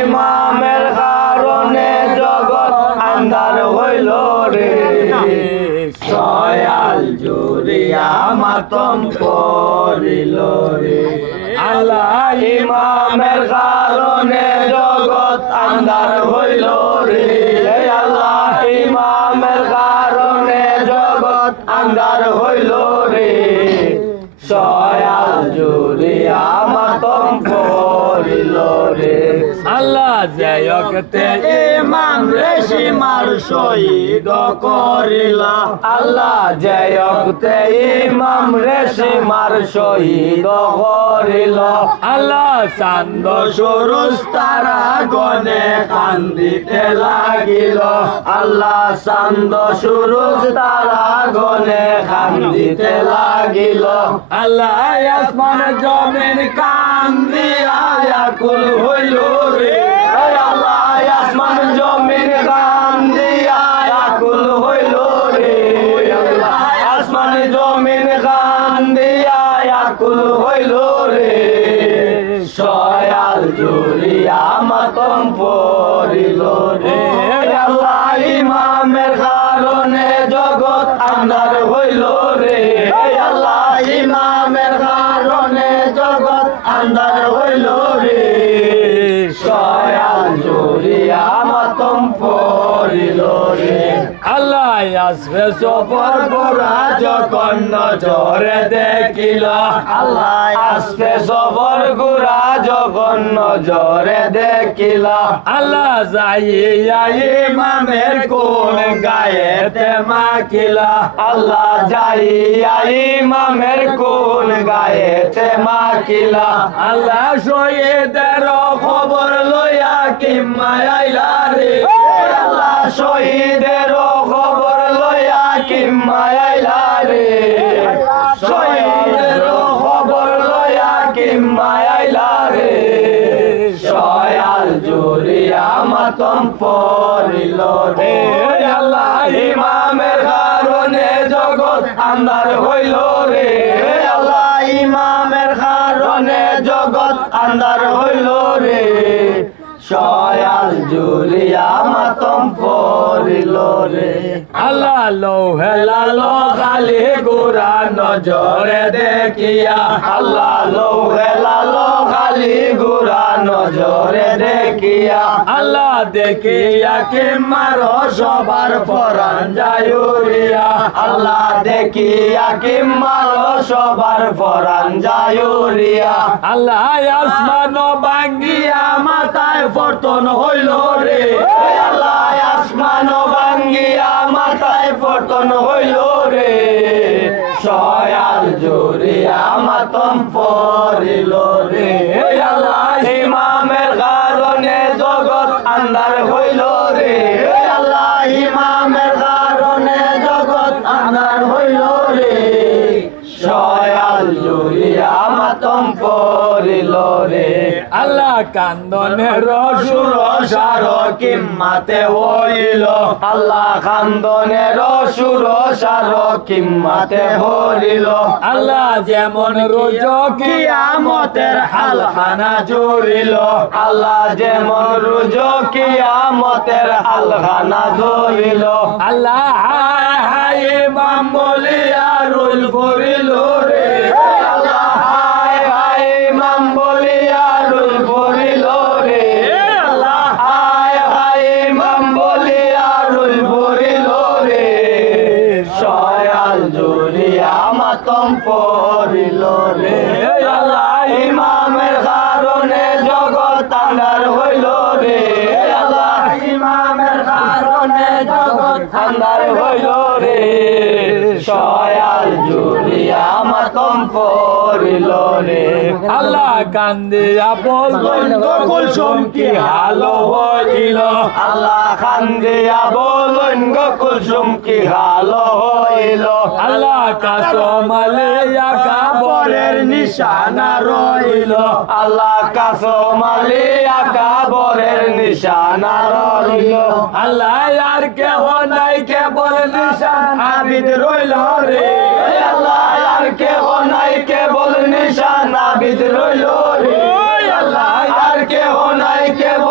ইমামের কারণে জগৎ আন্ধার হইল রে সয়াল জুড়িয়া মাতম করিল রে আল্লাহ ইমামের কারণে জগৎ আন্ধার হইল রে আল্লাহ ইমামের কারণে জগৎ আন্ধার হইল রে সয়াল জুড়িয়া মাতম করিল রে আল্লাহ জয়কতে ইমাম রে সীমার শহীদ করিলা আল্লাহ জয়কতে ইমাম রে সীমার শহীদ করিল আল্লাহ চান্দ সুরুজ তারা গনে কান্দিতে লাগিল আল্লাহ চান্দ সুরুজ তারা গনে কান্দিতে লাগিল আল্লাহ আসমান জমিন কান্দিয়া আকুল হইল রে আল্লাহ আসমান জমিন কান্দিয়া আকুল হইল রে আল্লাহ আসমান জমিন কান্দিয়া আকুল হইল রে সয়াল জুড়িয়া মাতম পড়িল রে আল্লাহ ইমামের কারণে জগৎ আন্ধার হইল রে আল্লাহ ইমামের কারণে জগৎ আন্ধার হইল রে সয়াল জুড়িয়া মাতম পড়িল রে আল্লাহ আসবে সফর গোরা যখন নজরে দেখিল আল্লাহ আসবে সফর গোরা যখন নজরে দেখিল আল্লাহ যাইয়া ইমামের কোন গায়েতে মাখিলা আল্লাহ যাইয়া ইমামের কোন গায়েতে মাখিলা আল্লাহ শহীদের খবর লইয়া কিম্মায় আইলা রে আল্লাহ শহীদের খবর লইয়া কিম্মায় আইলা রে শহীদের খবর লইয়া কিম্মায় আইলা রে সয়াল জুড়িয়া মাতম পড়িল রে আল্লাহ ইমামের কারণে জগৎ আন্ধার হইল রে আল্লাহ ইমামের কারণে জগৎ আন্ধার হইল রে সয়াল জুড়িয়া মাতম পড়িল রে আল্লাহ লৌহে লালো খালি গোরা নজরে দেখিয়া আল্লাহ লৌহে লালো খালি গোরা নজরে দেখিয়া আল্লাহ দেখিয়া কি মারো সবার পরাণ যায়ুরিয়া আল্লাহ দেখিয়া কি মারো সবার পরাণ যায়ুরিয়া আল্লাহ আসমান ভাঙ্গিয়া মাথায় পতন হইল রে আল্লাহ আসমান ভাঙ্গিয়া মাথায় পতন হইল রে সয়াল জুড়িয়া মাতম পড়িল রে আল্লাহ ইমামের কারণে জগৎ আন্ধার হইল রে আল্লাহ ইমামের কারণে জগৎ আন্ধার হইল রে সয়াল জুড়িয়া মাতম পড়িল রে আল্লাহ কান্দনের সুর সার কিম্মাতে হইল আল্লাহ কান্দনের সুর সার কিম্মাতে হইল আল্লাহ যেমন রোজ কিয়ামতের হালখানা জুড়িল আল্লাহ যেমন রোজ কিয়ামতের হালখানা জুড়িল আল্লাহ হায় হায় ইমাম বলিয়া রুল করিল রে আল্লাহ হায় হায় ইমাম বলিয়া রুল করিল রে আল্লাহ হায় হায় ইমাম বলিয়া রুল করিল রে সয়াল জুড়িয়া মাতম পড়িল রে আল্লাহ ইমামের কারণে জগৎ আন্ধার হইল রে আল্লাহ ইমামের কারণে জগৎ আন্ধার হইল রে সয়াল জুড়িয়া মাতম পড়িল রে আল্লাহ কান্দিয়া বললেন গোকুল কি হাল হইল আল্লাহ কান্দিয়া বললেন গোকুল কি হাল হইল আল্লাহ কাসমালে কাবরের নিশানা রইল আল্লাহ কাসমালে কাবরের নিশানা রইল আল্লাহ আর কেহ নাই কেবল নিশান আবিদ রইল রে আল্লাহ আর কেহ নাই কেবল নিশান আবিদ রইল রে আল্লাহ আর কেহ নাই কেবল